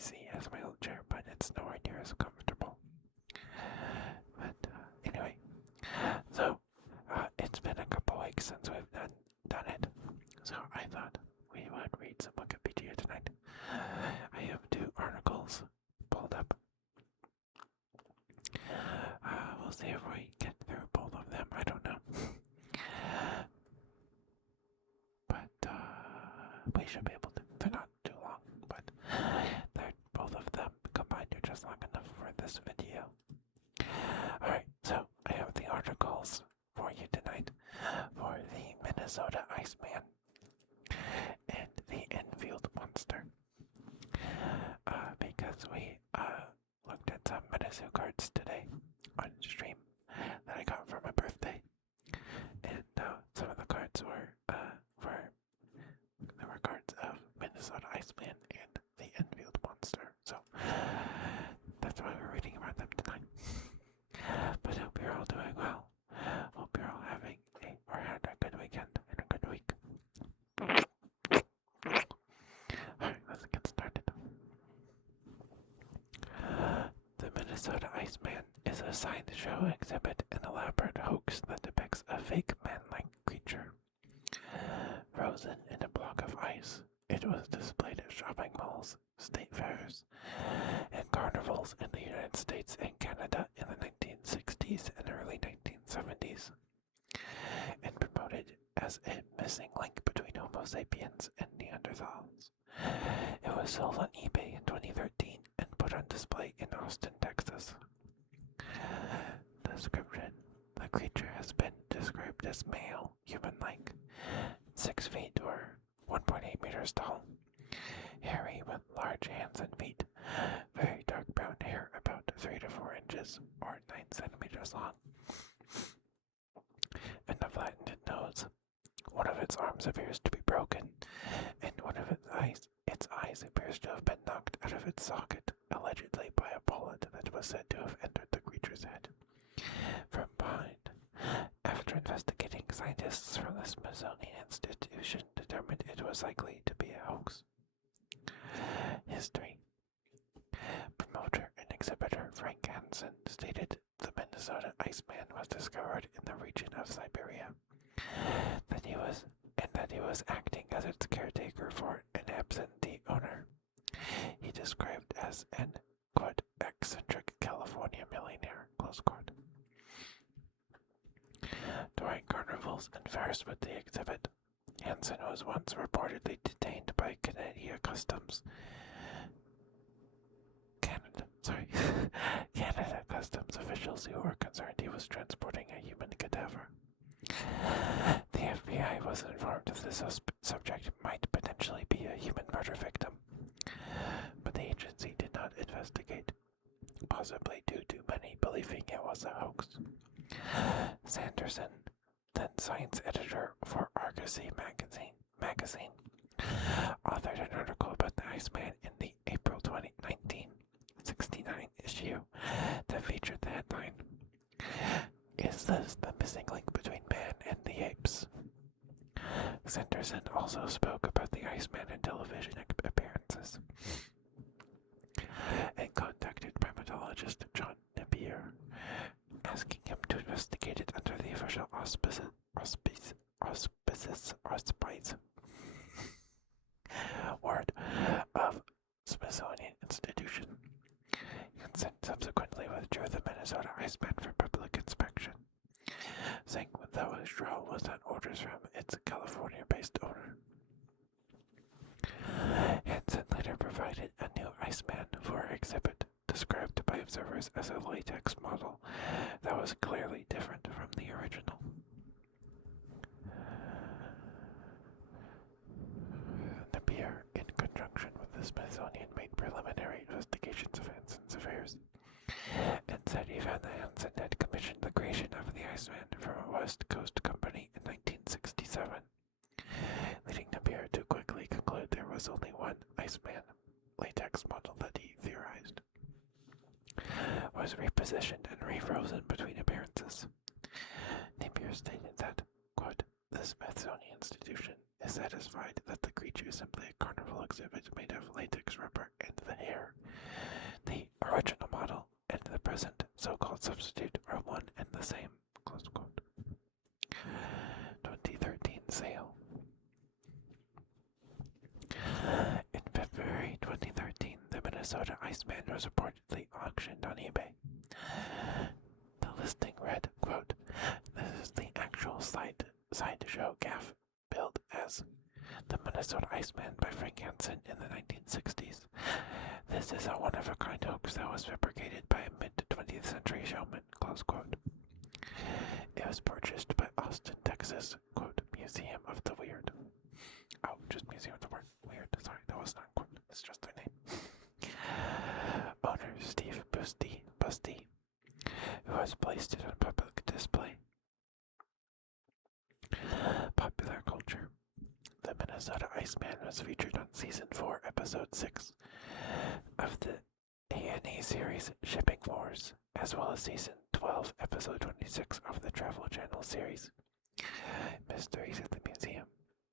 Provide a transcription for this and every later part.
easy as my old chair, but it's nowhere near as comfortable. But anyway, so it's been a couple weeks since we've done it, so I thought we would read some Wikipedia tonight. I have 2 articles pulled up. We'll see if we get through both of them. I don't know. But we should be able to. They're not too long, but both of them combined are just long enough for this video. Alright, so I have the articles for you tonight for the Minnesota Iceman and the Enfield Monster. Because we looked at some Minnesota cards today on stream that I got for my birthday, and some of the cards were there were cards of Minnesota Iceman and the Enfield Monster, so that's why we're reading about them tonight. But hope you're all doing well. Hope you're all having had a good weekend and a good week. Alright, let's get started. The Minnesota Iceman is a sideshow exhibit, an elaborate hoax that depicts a fake man-like creature. Frozen in a block of ice, it was displayed at shopping malls, state fairs, and carnivals in the United States and Canada in the 1960s and early 1970s, and promoted as a missing link between Homo sapiens and Neanderthals. It was sold on eBay in 2013 and put on display in Austin, Texas. Description: the creature has been described as male, human-like, 6 feet or 1.8 meters tall, hairy with large hands and feet, very dark brown hair about 3 to 4 inches or 9 centimeters long, and a flattened nose. One of its arms appears to be broken, and one of its eyes appears to have been knocked out of its socket, allegedly by a bullet that was said to have entered the creature's head from behind. After investigating, scientists from the Smithsonian Institution determined it was likely to be a hoax. History. Promoter and exhibitor Frank Hansen stated the Minnesota Iceman was discovered in the region of Siberia, that he was acting as its caretaker for an absentee owner he described as an, quote, eccentric California millionaire, close quote. During carnivals and fairs with the exhibit, Hansen was once reportedly detained by Canada Customs officials who were concerned he was transporting a human cadaver. The FBI was informed that the subject might potentially be a human murder victim, but the agency did not investigate, possibly due to many believing it was a hoax. Sanderson, then science editor for Argosy magazine, authored an article about the Iceman in the April 1969 issue that featured the headline, "Is this the missing link between man and the apes?" Sanderson also spoke about the Iceman in television appearances and contacted primatologist John Napier, asking him to investigate it under the official auspices of Smithsonian Institution. Hansen subsequently withdrew the Minnesota Iceman for public inspection, saying the withdrawal was on orders from its California-based owner. Hansen later provided a new Iceman for exhibit, described by observers as a latex model that was clearly different from the original. Napier, in conjunction with the Smithsonian, made preliminary investigations of Hansen's affairs, and said he found that Hansen had commissioned the creation of the Iceman from a West Coast company in 1967, leading Napier to quickly conclude there was only one Iceman latex model that he theorized was repositioned and refrozen between appearances. Napier stated that, quote, the Smithsonian Institution is satisfied that the creature is simply a carnival exhibit made of latex rubber and the hair. The original model and the present so-called substitute are one and the same. Close quote. 2013 sale. In February 2013, the Minnesota Iceman was reportedly auctioned on eBay. The listing read, quote, "This is the actual sideshow gaff billed as the Minnesota Iceman by Frank Hansen in the 1960s. This is a one-of-a-kind hoax that was fabricated by a mid-20th century showman," close quote. It was purchased by Austin, Texas, quote, Museum of the Weird. Oh, just Museum of the Weird. Sorry, that was not quote. It's just their name. Owner Steve Busty, who has placed it on public display. Popular culture. The Minnesota Iceman was featured on Season 4, Episode 6 of the A&E series Shipping Wars, as well as Season 12, Episode 26 of the Travel Channel series Mysteries at the Museum.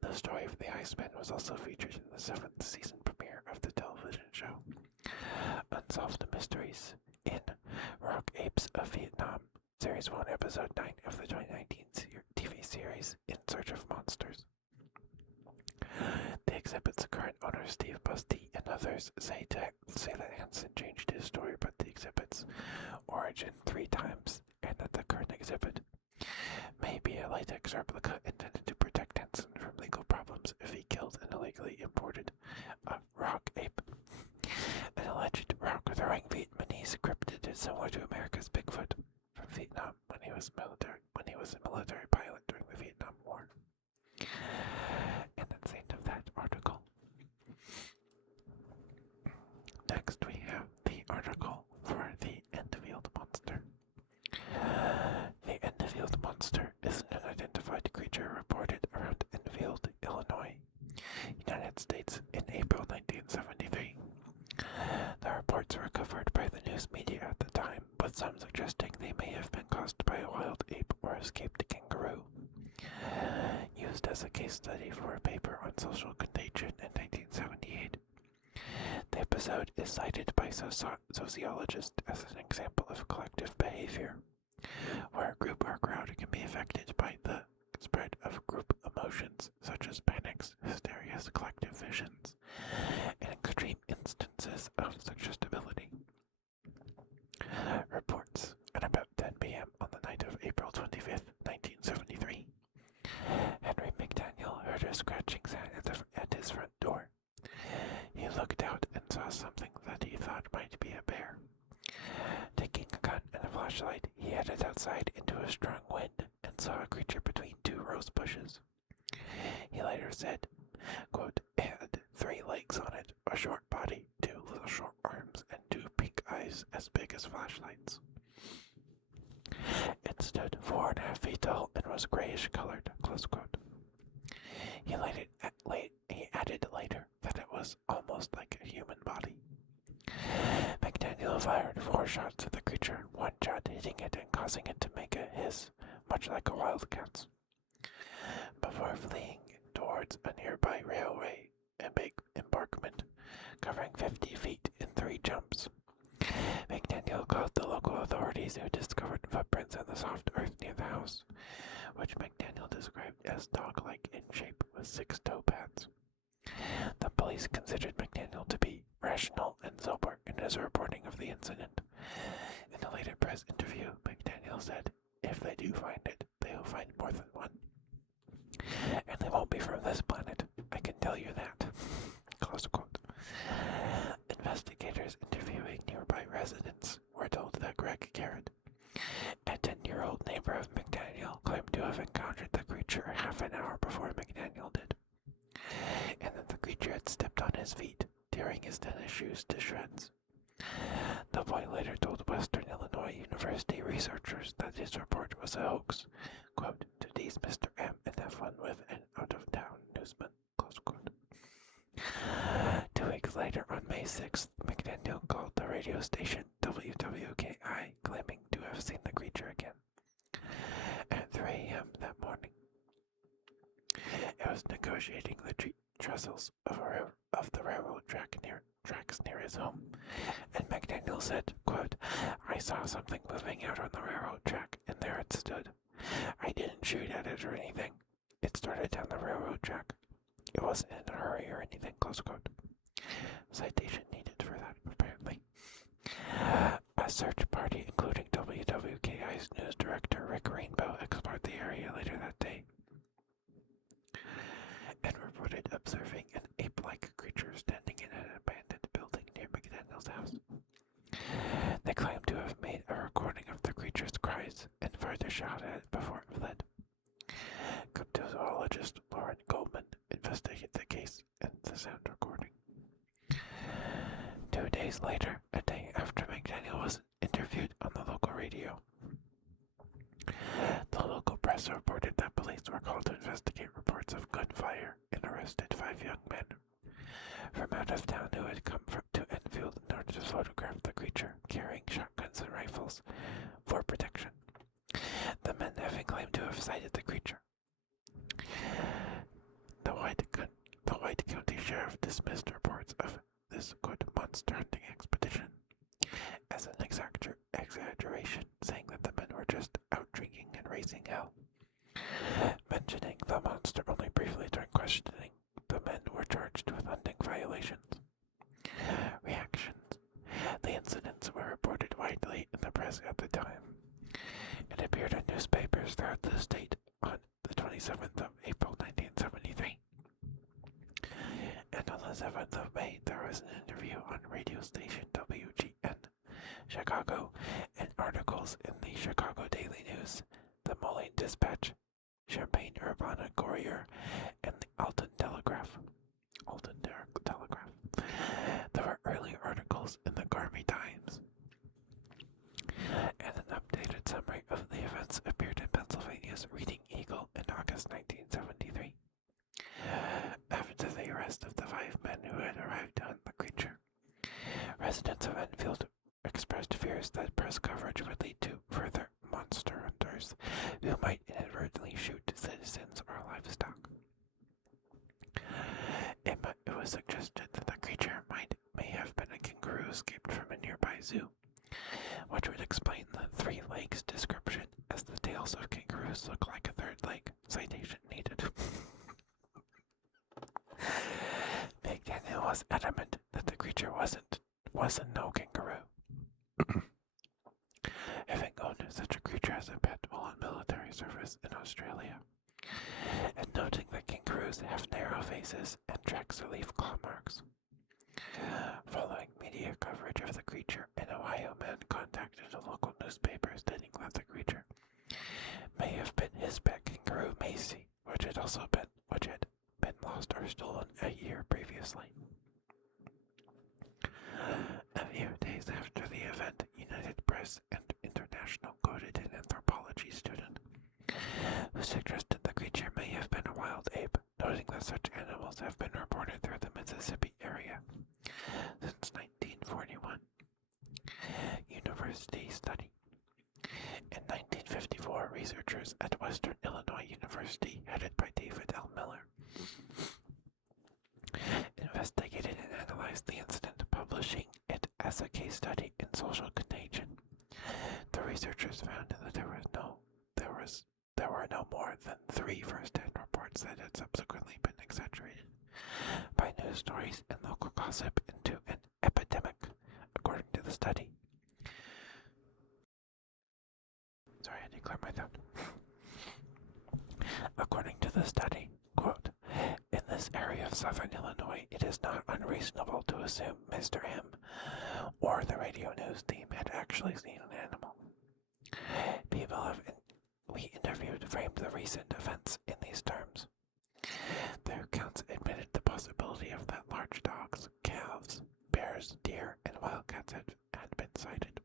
The story of the Iceman was also featured in the 7th season premiere of the television show Unsolved Mysteries in Rock Apes of Vietnam, Series 1, Episode 9 of the 2019 TV series In Search of Monsters. The exhibit's current owner, Steve Busty, and others say that Hansen changed his story about the exhibit's origin 3 times, and that the current exhibit may be a latex replica intended to protect Hansen from legal problems if he killed and illegally imported a rock ape. An alleged rock-throwing Vietnamese cryptid similar to America's Bigfoot from Vietnam when he was a military pilot during the Vietnam War. And that's the end of that article. Next we have the article for the Enfield Monster. The Enfield Monster is an unidentified creature reported around Enfield, Illinois, United States in April 1973. The reports were covered by the news media at the time, with some suggesting they may have been caused by a wild ape or escaped kangaroo. Used as a case study for a paper on social contagion in 1978. The episode is cited by sociologists as an example of collective behavior, where a group or crowd can be affected by the spread of group emotions such as panics, hysterias, collective visions, and extreme instances of suggestibility. Reports at about 10 p.m. on the night of April 25th, 1973. Henry McDaniel heard a scratching sound at his front door. He looked out and saw something that he thought might be a bear. Taking a gun and a flashlight, he headed outside into a strong wind and saw a creature between 2 rose bushes. He later said, quote, "It had 3 legs on it, a short body, 2 little short arms, and 2 pink eyes as big as flashlights. It stood 4.5 feet tall and was grayish colored," close quote. He added later that it was almost like a human body. McDaniel fired 4 shots at the creature, 1 shot hitting it and causing it to make a hiss, much like a wildcat's. Before fleeing towards a nearby railway, a big embankment covering 50 feet in 3 jumps. McDaniel called the local authorities, who discovered footprints in the soft earth near the house, which McDaniel described as dog-like in shape with 6 toe pads. The police considered McDaniel to be rational and sober in his reporting of the incident. In a later press interview, McDaniel said, "If they do find it, they'll find more than one. And they won't be from this planet, I can tell you that." Close quote. Investigators interviewing nearby residents were told that Greg Garrett, a 10-year-old neighbor of McDaniel, claimed to have encountered the creature half an hour before McDaniel did, and that the creature had stepped on his feet, tearing his tennis shoes to shreds. The boy later told Western Illinois University researchers that his report was a hoax, quote, "to tease Mr. M and have fun with an out-of-town newsman," close quote. 2 weeks later, on May 6th, McDaniel called the radio station WWKI, claiming to have seen the creature again. At 3 a.m. that morning, it was negotiating the trestles of off the railroad tracks near his home, and McDaniel said, quote, "I saw something moving out on the railroad track, and there it stood. I didn't shoot at it or anything. It started down the railroad track. It wasn't in a hurry or anything," close quote. Citation needed for that, apparently. A search party, including WWKI's news director Rick Rainbow, explored the area later that day and reported observing an ape-like creature standing in an abandoned building near McDaniel's house. They claimed to have made a recording of the creature's cries and further shot at it before it fled. Cryptozoologist Lauren Goldman investigated the case and the sound recording. 2 days later, a day after McDaniel was interviewed on the local radio, the local press reported that police were called to investigate reports of gunfire and arrested 5 young men from out of town who had come to Enfield in order to photograph the creature, carrying shotguns and rifles for protection. The men having claimed to have sighted the creature. The White County Sheriff dismissed reports of this monster hunting expedition as an exaggeration, saying that the men were just out drinking and raising hell. Mentioning the monster only briefly during questioning, the men were charged with hunting violations. Reactions. The incidents were reported widely in the press at the time. It appeared in newspapers throughout the state on the 27th of April 1973. And on the 7th of May, there was an interview on radio station WGN Chicago and articles in the Chicago Daily News, the Moline Dispatch, Champaign-Urbana Courier, and the Alton Telegraph. There were early articles in the Garmy Times, and an updated summary of the events appeared in Pennsylvania's Reading Eagle in August 1973. After the arrest of the 5 men who had arrived to hunt the creature, residents of Enfield expressed fears that press coverage would lead to further monster hunters who might inadvertently shoot citizens or livestock. It was suggested that the creature may have been a kangaroo escaped from a nearby zoo, which would explain the 3 legs description, as the tails of kangaroos look like a 3rd leg. Citation needed. McDaniel was adamant that the creature wasn't no kangaroo. Having owned such a creature as a pet while on military service in Australia, and noting that kangaroos have narrow faces and tracks or leave claw marks. Following media coverage of the creature, an Ohio man contacted a local newspaper stating that the creature may have been his pet kangaroo Macy, which had been lost or stolen a year previously. A few days after the event, United Press and International quoted an anthropology student who suggested the creature may have been a wild ape, noting that such animals have been reported through the Mississippi area since 1941. University study. In 1954, researchers at Western Illinois University, headed by David L. Miller, investigated and analyzed the incident, publishing it as a case study in Social Contagion. The researchers found that there were no more than 3 first-hand reports that had subsequently been exaggerated by news stories and local gossip into an epidemic, according to the study. Sorry, I had to clear my throat. According to the study, quote, "In this area of southern Illinois, it is not unreasonable to assume Mr. M or the radio news team had actually seen an animal. People we interviewed framed the recent events in these terms. Their accounts admitted the possibility of that large dogs, calves, bears, deer, and wildcats had been sighted.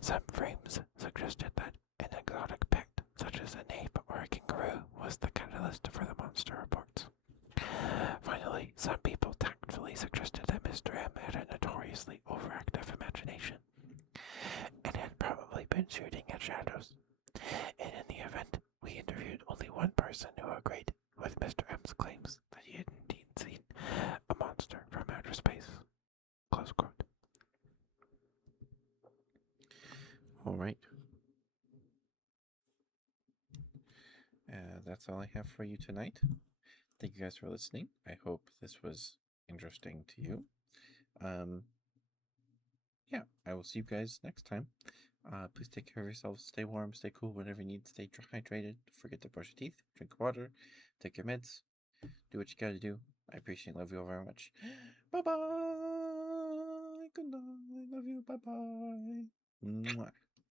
Some frames suggested that an exotic pet, such as an ape or a kangaroo, was the catalyst for the monster reports. Finally, some people tactfully suggested that Mr. M had a notoriously overactive imagination and had probably been shooting at shadows. And in the event, we interviewed only one person who agreed with Mr. M's claims that he had indeed seen a that's all I have for you tonight. Thank you guys for listening. I hope this was interesting to you. Yeah, I will see you guys next time. Please take care of yourselves. Stay warm, stay cool, whatever you need. Stay hydrated. Don't forget to brush your teeth, drink water, take your meds. Do what you gotta do. I appreciate and love you all very much. Bye bye. Good night. Love you. Bye bye. Mwah.